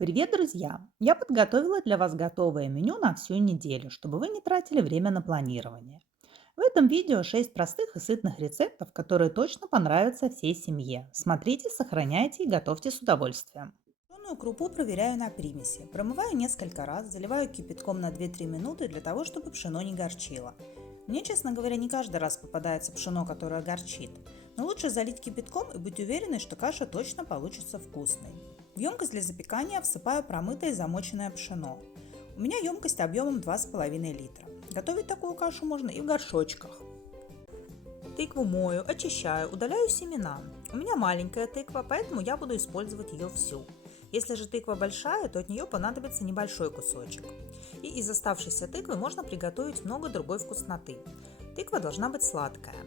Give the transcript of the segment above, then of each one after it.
Привет, друзья! Я подготовила для вас готовое меню на всю неделю, чтобы вы не тратили время на планирование. В этом видео 6 простых и сытных рецептов, которые точно понравятся всей семье. Смотрите, сохраняйте и готовьте с удовольствием. Пшённую крупу проверяю на примеси. Промываю несколько раз, заливаю кипятком на 2-3 минуты для того, чтобы пшено не горчило. Мне, честно говоря, не каждый раз попадается пшено, которое горчит. Но лучше залить кипятком и быть уверенной, что каша точно получится вкусной. В емкость для запекания всыпаю промытое и замоченное пшено. У меня емкость объемом 2,5 литра. Готовить такую кашу можно и в горшочках. Тыкву мою, очищаю, удаляю семена. У меня маленькая тыква, поэтому я буду использовать ее всю. Если же тыква большая, то от нее понадобится небольшой кусочек. И из оставшейся тыквы можно приготовить много другой вкусноты. Тыква должна быть сладкая.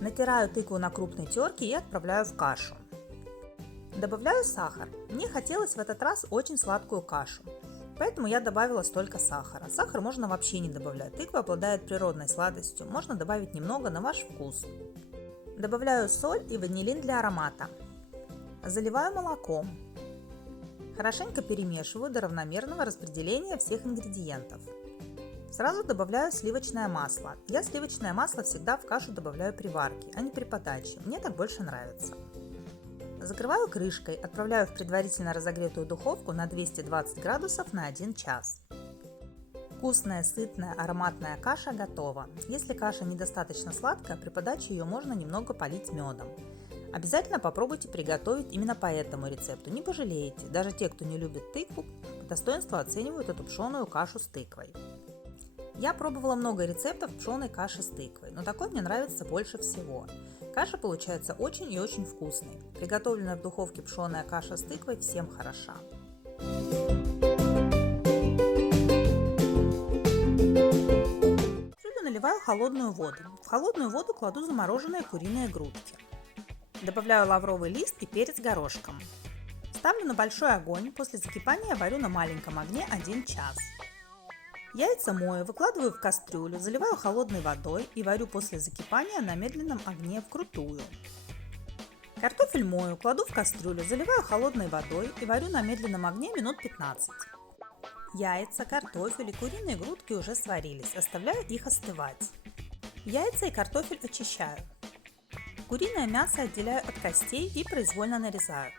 Натираю тыкву на крупной терке и отправляю в кашу. Добавляю сахар. Мне хотелось в этот раз очень сладкую кашу, поэтому я добавила столько сахара. Сахар можно вообще не добавлять. Тыква обладает природной сладостью, можно добавить немного на ваш вкус. Добавляю соль и ванилин для аромата. Заливаю молоком. Хорошенько перемешиваю до равномерного распределения всех ингредиентов. Сразу добавляю сливочное масло. Я сливочное масло всегда в кашу добавляю при варке, а не при подаче. Мне так больше нравится. Закрываю крышкой, отправляю в предварительно разогретую духовку на 220 градусов на 1 час. Вкусная, сытная, ароматная каша готова. Если каша недостаточно сладкая, при подаче ее можно немного полить медом. Обязательно попробуйте приготовить именно по этому рецепту, не пожалеете. Даже те, кто не любит тыкву, по достоинству оценивают эту пшеную кашу с тыквой. Я пробовала много рецептов пшеной каши с тыквой, но такой мне нравится больше всего. Каша получается очень и очень вкусной. Приготовленная в духовке пшеная каша с тыквой всем хороша. В кастрюлю наливаю холодную воду. В холодную воду кладу замороженные куриные грудки. Добавляю лавровый лист и перец горошком. Ставлю на большой огонь, после закипания варю на маленьком огне 1 час. Яйца мою, выкладываю в кастрюлю, заливаю холодной водой и варю после закипания на медленном огне вкрутую. Картофель мою, кладу в кастрюлю, заливаю холодной водой и варю на медленном огне минут 15. Яйца, картофель и куриные грудки уже сварились, оставляю их остывать. Яйца и картофель очищаю. Куриное мясо отделяю от костей и произвольно нарезаю.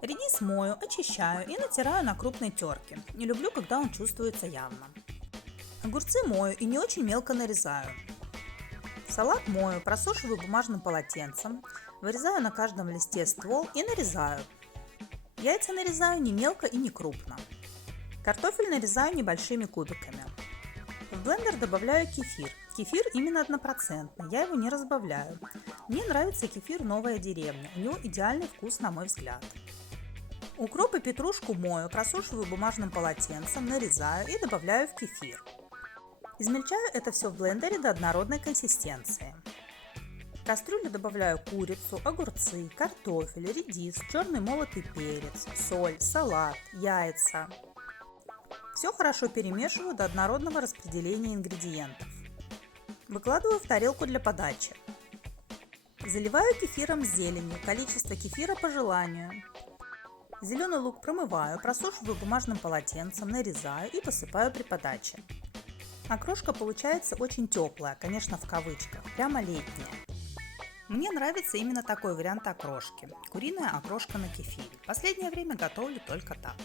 Редис мою, очищаю и натираю на крупной терке. Не люблю, когда он чувствуется явно. Огурцы мою и не очень мелко нарезаю. Салат мою, просушиваю бумажным полотенцем, вырезаю на каждом листе ствол и нарезаю. Яйца нарезаю не мелко и не крупно. Картофель нарезаю небольшими кубиками. В блендер добавляю кефир. Кефир именно однопроцентный, я его не разбавляю. Мне нравится кефир «Новая деревня», у него идеальный вкус, на мой взгляд. Укроп и петрушку мою, просушиваю бумажным полотенцем, нарезаю и добавляю в кефир. Измельчаю это все в блендере до однородной консистенции. В кастрюлю добавляю курицу, огурцы, картофель, редис, черный молотый перец, соль, салат, яйца. Все хорошо перемешиваю до однородного распределения ингредиентов. Выкладываю в тарелку для подачи. Заливаю кефиром с зеленью, количество кефира по желанию. Зеленый лук промываю, просушиваю бумажным полотенцем, нарезаю и посыпаю при подаче. Окрошка получается очень теплая, конечно, в кавычках, прямо летняя. Мне нравится именно такой вариант окрошки – куриная окрошка на кефире. В последнее время готовлю только так.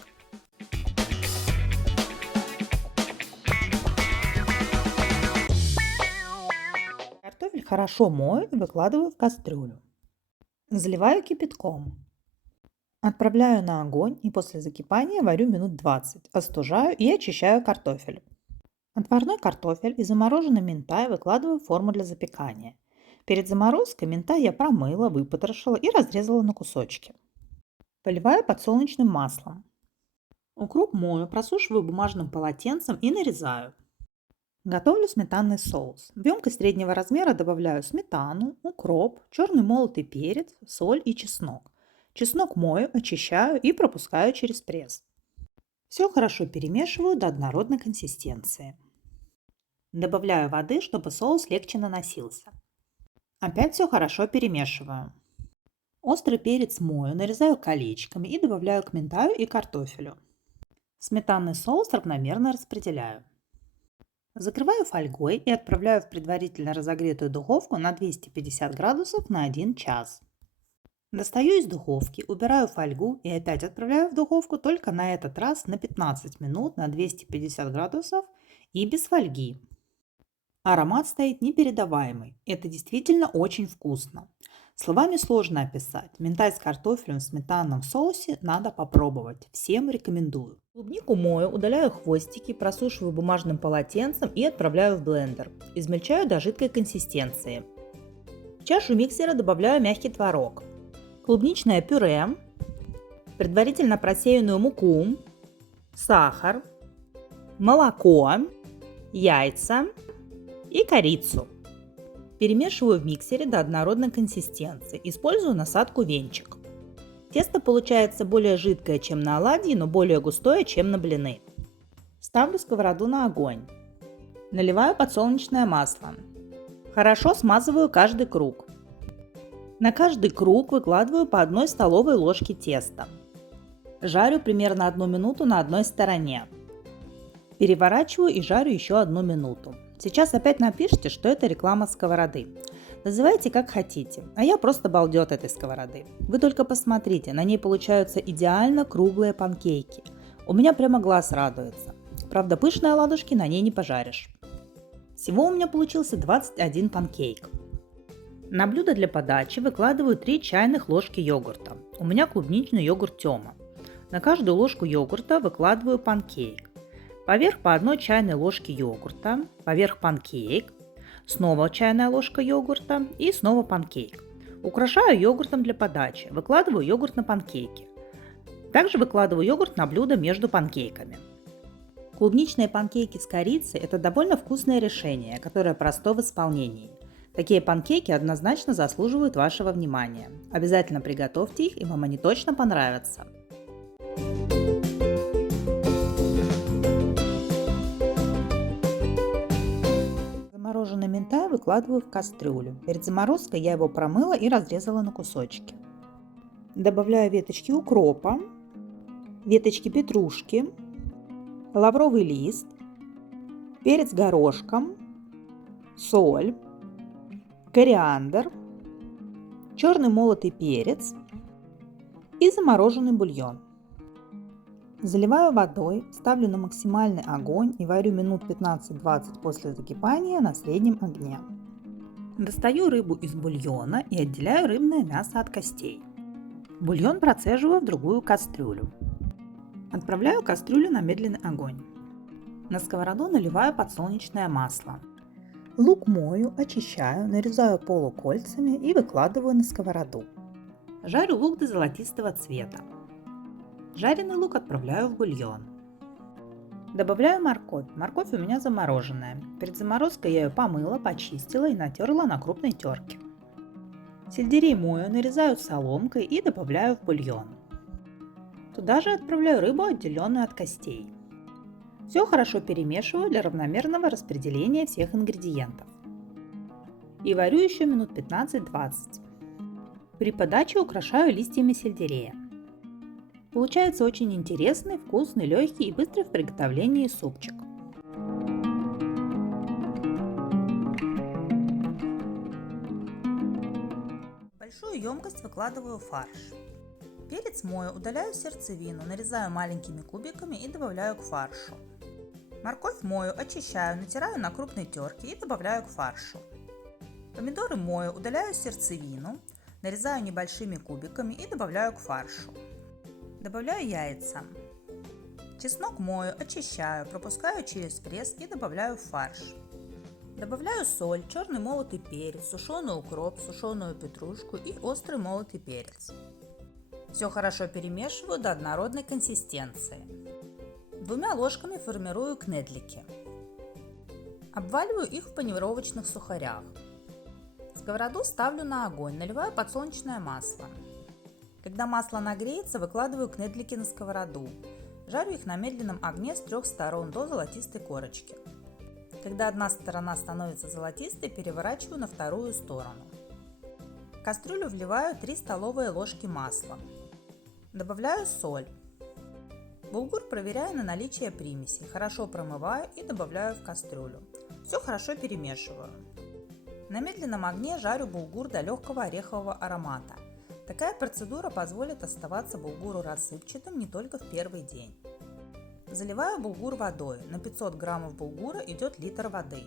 Картофель хорошо мою и выкладываю в кастрюлю. Заливаю кипятком. Отправляю на огонь и после закипания варю минут 20. Остужаю и очищаю картофель. Отварной картофель и замороженный минтай выкладываю в форму для запекания. Перед заморозкой минтай я промыла, выпотрошила и разрезала на кусочки. Поливаю подсолнечным маслом. Укроп мою, просушиваю бумажным полотенцем и нарезаю. Готовлю сметанный соус. В емкость среднего размера добавляю сметану, укроп, черный молотый перец, соль и чеснок. Чеснок мою, очищаю и пропускаю через пресс. Все хорошо перемешиваю до однородной консистенции. Добавляю воды, чтобы соус легче наносился. Опять все хорошо перемешиваю. Острый перец мою, нарезаю колечками и добавляю к минтаю и картофелю. Сметанный соус равномерно распределяю. Закрываю фольгой и отправляю в предварительно разогретую духовку на 250 градусов на 1 час. Достаю из духовки, убираю фольгу и опять отправляю в духовку, только на этот раз на 15 минут на 250 градусов и без фольги. Аромат стоит непередаваемый. Это действительно очень вкусно. Словами сложно описать. Минтай с картофелем в сметанном соусе надо попробовать. Всем рекомендую. Клубнику мою, удаляю хвостики, просушиваю бумажным полотенцем и отправляю в блендер. Измельчаю до жидкой консистенции. В чашу миксера добавляю мягкий творог, клубничное пюре, предварительно просеянную муку, сахар, молоко, яйца и корицу. Перемешиваю в миксере до однородной консистенции. Использую насадку венчик. Тесто получается более жидкое, чем на оладьи, но более густое, чем на блины. Ставлю сковороду на огонь. Наливаю подсолнечное масло. Хорошо смазываю каждый круг. На каждый круг выкладываю по 1 столовой ложке теста. Жарю примерно 1 минуту на одной стороне. Переворачиваю и жарю еще 1 минуту. Сейчас опять напишите, что это реклама сковороды. Называйте как хотите, а я просто балдею от этой сковороды. Вы только посмотрите, на ней получаются идеально круглые панкейки. У меня прямо глаз радуется. Правда, пышные оладушки на ней не пожаришь. Всего у меня получился 21 панкейк. На блюдо для подачи выкладываю 3 чайных ложки йогурта. У меня клубничный йогурт Тема. На каждую ложку йогурта выкладываю панкейк. Поверх по 1 чайной ложке йогурта, поверх панкейк, снова чайная ложка йогурта и снова панкейк. Украшаю йогуртом для подачи, выкладываю йогурт на панкейки. Также выкладываю йогурт на блюдо между панкейками. Клубничные панкейки с корицей – это довольно вкусное решение, которое просто в исполнении. Такие панкейки однозначно заслуживают вашего внимания. Обязательно приготовьте их, и вам они точно понравятся. Замороженный минтай выкладываю в кастрюлю. Перед заморозкой я его промыла и разрезала на кусочки. Добавляю веточки укропа, веточки петрушки, лавровый лист, перец горошком, соль, кориандр, черный молотый перец и замороженный бульон. Заливаю водой, ставлю на максимальный огонь и варю минут 15-20 после закипания на среднем огне. Достаю рыбу из бульона и отделяю рыбное мясо от костей. Бульон процеживаю в другую кастрюлю. Отправляю кастрюлю на медленный огонь. На сковороду наливаю подсолнечное масло. Лук мою, очищаю, нарезаю полукольцами и выкладываю на сковороду. Жарю лук до золотистого цвета. Жареный лук отправляю в бульон. Добавляю морковь. Морковь у меня замороженная. Перед заморозкой я ее помыла, почистила и натерла на крупной терке. Сельдерей мою, нарезаю соломкой и добавляю в бульон. Туда же отправляю рыбу, отделенную от костей. Все хорошо перемешиваю для равномерного распределения всех ингредиентов. И варю еще минут 15-20. При подаче украшаю листьями сельдерея. Получается очень интересный, вкусный, легкий и быстрый в приготовлении супчик. В большую емкость выкладываю фарш. Перец мою, удаляю сердцевину, нарезаю маленькими кубиками и добавляю к фаршу. Морковь мою, очищаю, натираю на крупной терке и добавляю к фаршу. Помидоры мою, удаляю сердцевину, нарезаю небольшими кубиками и добавляю к фаршу. Добавляю яйца. Чеснок мою, очищаю, пропускаю через пресс и добавляю в фарш. Добавляю соль, черный молотый перец, сушеный укроп, сушеную петрушку и острый молотый перец. Все хорошо перемешиваю до однородной консистенции. 2 ложками формирую кнедлики. Обваливаю их в панировочных сухарях. Сковороду ставлю на огонь, наливаю подсолнечное масло. Когда масло нагреется, выкладываю кнедлики на сковороду. Жарю их на медленном огне с 3 сторон до золотистой корочки. Когда одна сторона становится золотистой, переворачиваю на вторую сторону. кастрюлю вливаю 3 столовые ложки масла. Добавляю соль. Булгур проверяю на наличие примесей. Хорошо промываю и добавляю в кастрюлю. Все хорошо перемешиваю. На медленном огне жарю булгур до легкого орехового аромата. Такая процедура позволит оставаться булгуру рассыпчатым не только в первый день. Заливаю булгур водой. На 500 граммов булгура идет литр воды.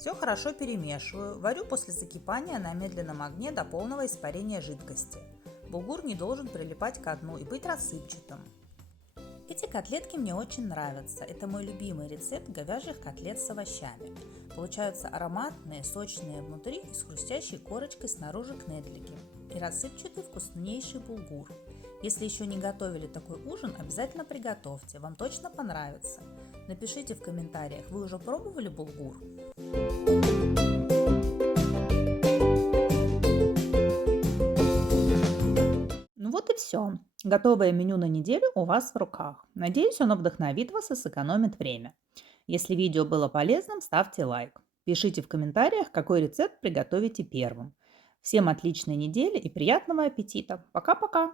Все хорошо перемешиваю. Варю после закипания на медленном огне до полного испарения жидкости. Булгур не должен прилипать ко дну и быть рассыпчатым. Эти котлетки мне очень нравятся. Это мой любимый рецепт говяжьих котлет с овощами. Получаются ароматные, сочные внутри и с хрустящей корочкой снаружи кнедлики. И рассыпчатый вкуснейший булгур. Если еще не готовили такой ужин, обязательно приготовьте, вам точно понравится. Напишите в комментариях, вы уже пробовали булгур? Ну вот и все. Готовое меню на неделю у вас в руках. Надеюсь, оно вдохновит вас и сэкономит время. Если видео было полезным, ставьте лайк. Пишите в комментариях, какой рецепт приготовите первым. Всем отличной недели и приятного аппетита. Пока-пока!